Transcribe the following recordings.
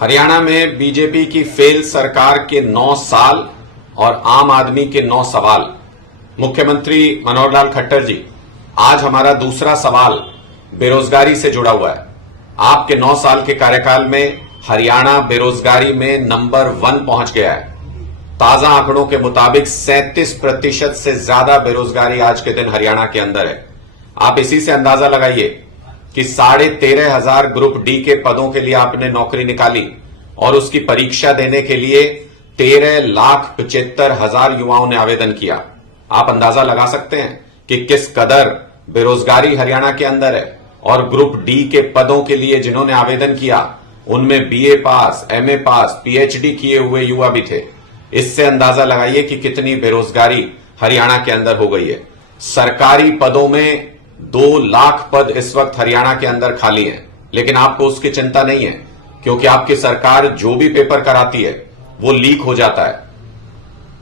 हरियाणा में बीजेपी की फेल सरकार के 9 साल और आम आदमी के 9 सवाल। मुख्यमंत्री मनोहर लाल खट्टर जी, आज हमारा दूसरा सवाल बेरोजगारी से जुड़ा हुआ है। आपके 9 साल के कार्यकाल में हरियाणा बेरोजगारी में नंबर 1 पहुंच गया है। ताजा आंकड़ों के मुताबिक 37% से ज्यादा बेरोजगारी आज के दिन हरियाणा के अंदर है। आप इसी से अंदाजा लगाइए कि 13,500 ग्रुप डी के पदों के लिए आपने नौकरी निकाली और उसकी परीक्षा देने के लिए 13,75,000 युवाओं ने आवेदन किया। आप अंदाजा लगा सकते हैं कि किस कदर बेरोजगारी हरियाणा के अंदर है। और ग्रुप डी के पदों के लिए जिन्होंने आवेदन किया उनमें बीए पास, एमए पास, पीएचडी किए हुए युवा भी थे। इससे अंदाजा लगाइए कि कितनी बेरोजगारी हरियाणा के अंदर हो गई है। सरकारी पदों में 2 लाख पद इस वक्त हरियाणा के अंदर खाली हैं, लेकिन आपको उसकी चिंता नहीं है क्योंकि आपकी सरकार जो भी पेपर कराती है वो लीक हो जाता है।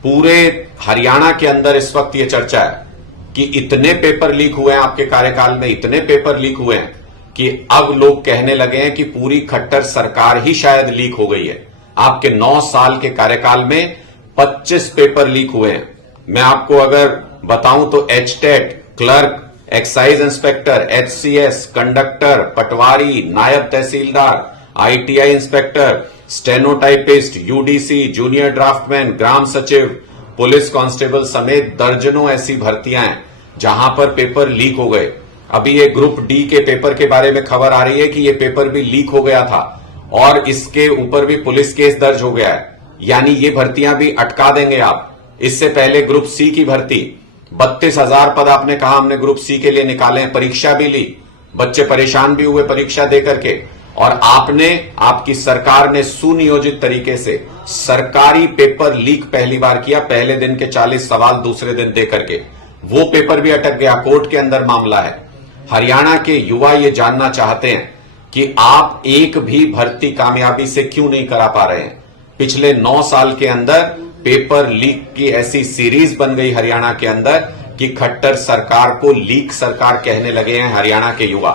पूरे हरियाणा के अंदर इस वक्त ये चर्चा है कि इतने पेपर लीक हुए हैं आपके कार्यकाल में, इतने पेपर लीक हुए हैं कि अब लोग कहने लगे हैं कि पूरी खट्टर सरकार ही शायद लीक हो गई है। आपके 9 साल के कार्यकाल में 25 पेपर लीक हुए हैं। मैं आपको अगर बताऊं तो HTET, clerk, excise inspector, HCS, conductor, patwari, naib tehsildar, ITI inspector, stenotypist, UDC, junior draftsman, ग्राम सचिव, पुलिस कांस्टेबल समेत दर्जनों ऐसी भर्तियां हैं जहां पर पेपर लीक हो गए। अभी ये ग्रुप डी के पेपर के बारे में खबर आ रही है कि ये पेपर भी लीक हो गया था और इसके ऊपर भी पुलिस केस दर्ज हो गया है। यानी ये भर्तियां भी अटका देंगे आप। इससे पहले ग्रुप सी की भर्ती 32,000 पद आपने कहा हमने ग्रुप सी के लिए निकाले हैं, परीक्षा भी ली, बच्चे परेशान भी हुए परीक्षा दे करके। और आपकी सरकार ने सुनियोजित तरीके से सरकारी पेपर लीक पहली बार किया। पहले दिन के 40 सवाल दूसरे दिन दे करके वो पेपर भी अटक गया, कोर्ट के अंदर मामला है। हरियाणा के युवा ये जानना चाहते हैं कि आप एक भी भर्ती कामयाबी से क्यों नहीं करा पा रहे हैं। पिछले 9 साल के अंदर पेपर लीक की ऐसी सीरीज बन गई हरियाणा के अंदर कि खट्टर सरकार को लीक सरकार कहने लगे हैं हरियाणा के युवा।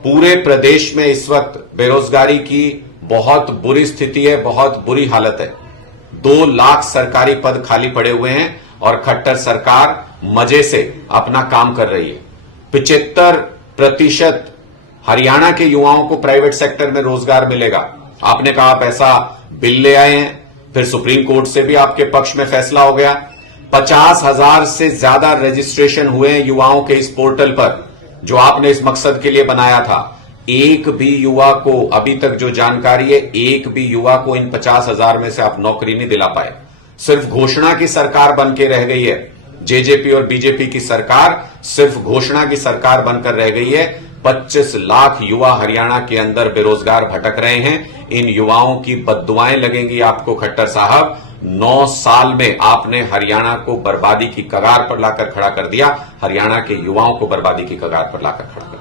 पूरे प्रदेश में इस वक्त बेरोजगारी की बहुत बुरी स्थिति है, बहुत बुरी हालत है। 2 लाख सरकारी पद खाली पड़े हुए हैं और खट्टर सरकार मजे से अपना काम कर रही है। 75% हरियाणा के युवाओं को प्राइवेट सेक्टर में रोजगार मिलेगा। आपने कहा आप ऐसा बिल ले आए हैं, फिर सुप्रीम कोर्ट से भी आपके पक्ष में फैसला हो गया। 50,000 से ज्यादा रजिस्ट्रेशन हुए हैं युवाओं के इस पोर्टल पर जो आपने इस मकसद के लिए बनाया था। एक भी युवा को, अभी तक जो जानकारी है, एक भी युवा को इन 50,000 में से आप नौकरी नहीं दिला पाए। सिर्फ घोषणा की सरकार बन के रह गई है। जेजेपी और बीजेपी की सरकार सिर्फ घोषणा की सरकार बनकर रह गई है। 25 लाख युवा हरियाणा के अंदर बेरोजगार भटक रहे हैं। इन युवाओं की बद्दुआएं लगेंगी आपको खट्टर साहब। 9 साल में आपने हरियाणा को बर्बादी की कगार पर लाकर खड़ा कर दिया, हरियाणा के युवाओं को बर्बादी की कगार पर लाकर खड़ा कर दिया।